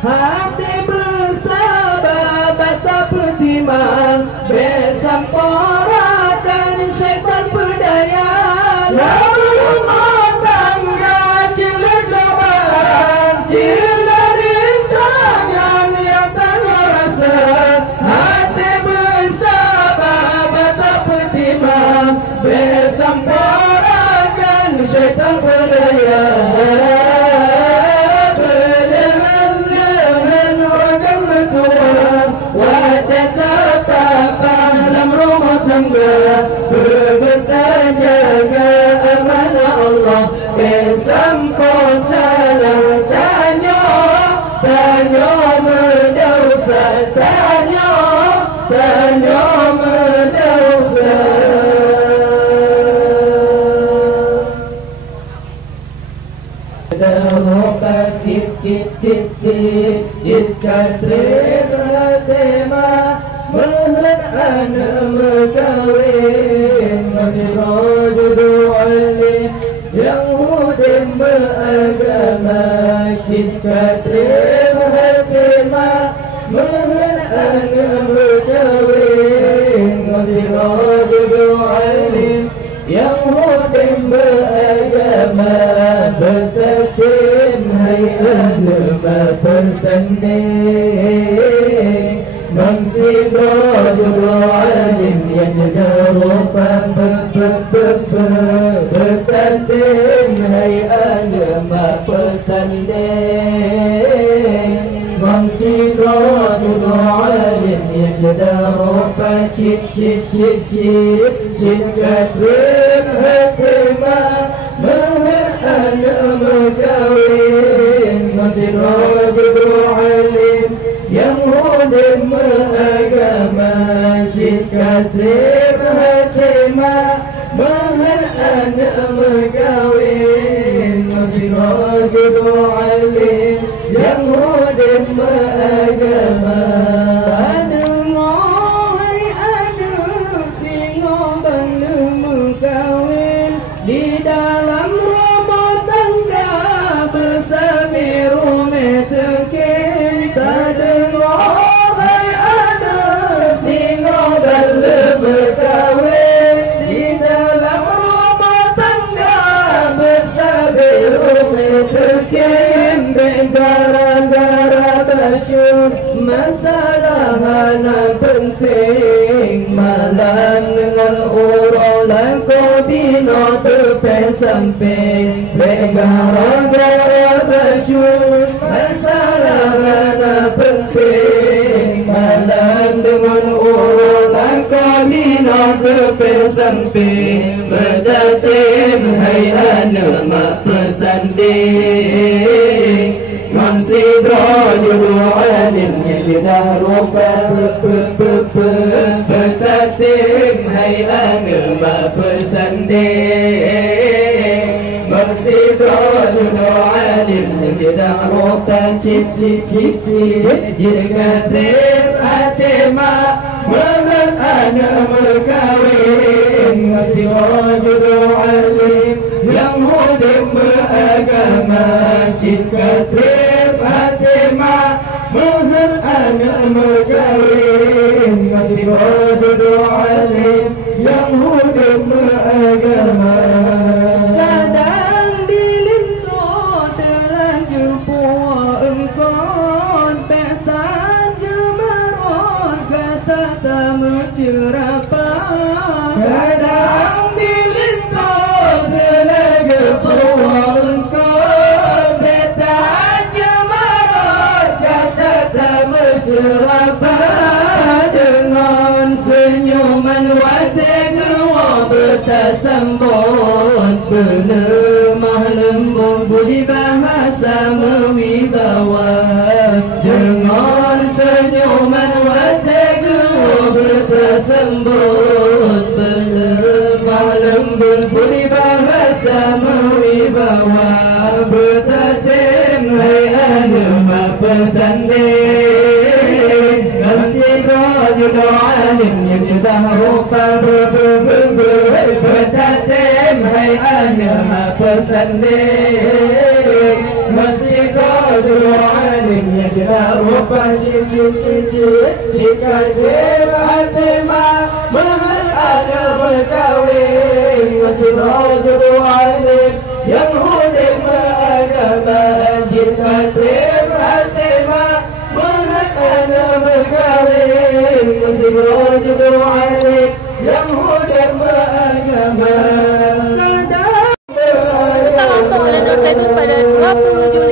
hati bersabar bata pertimang besar porakan syaitan berdaya lalu rumah tangga cila cobaan cila rintangan yang tak rasa hati bersabar bata pertimang besar porakan syaitan berdaya berjaga amanah Allah sampai salah tanya mendosa tanya mendosa dah cit jika terima melihat anak berkawin masih rojudu alim yang hudin beragama jika terima melihat anak berkawin masih rojudu alim yang hudin beragama bertakim hai anak bersanding Mangsi rojudu alim yang sedarupan bertatim hai anak bersanding Mangsi rojudu alim yang sedarupan cit katrim hakimah mahal anak berkawin Mangsi rojudu alim yang hudin beragama jika terima hakimah mahal anak berkawin masih rojudu alim yang hudin beragama aduh aduh singo belum berkawin di dalam rumah tangga bersami rumah terkin tak dengar hai ada singo belum berkawin di dalam rumah tangga bersami rumah terkin gara-gara basyur masalah anak penting malam dengan urolan kodino terpesamping gara-gara basyur masalah anak penting malam dengan urolan kodino terpesamping bertatim hai anak mak pesanding Masih rojudu alim yang sudah rupa bertatim hai anak bersanding Masih rojudu alim yang sudah rupa cip jika tim atima mengat anak berkawin Masih rojudu alim yang hudin beragama jika tim atima mengat anak berkawin Masih rojudu alim yang hudin beragama kadang dilintu terlanjur puak engkau peta jemarot kata tak mencerapan kadang dilintu terlanjur puak engkau peta jemarot kata tak mencerapan dengan senyuman wajah bertasambut berlemah lembut budi bahasa mewibawa dengan senyuman wajah bertasambut berlemah lembut budi bahasa mewibawa bertatim bersanding Masjid rajul alim yang sudah rupa bertatim hai ana bersanding Masjid rajul alim yang sudah rupa jika tema ada berkawin Masjid rajul alim yang hudik beragama jika tema ada berkawin Masjid rajul alim yang hudik beragama. Kita langsung oleh Nur Zaitun pada 20 Juli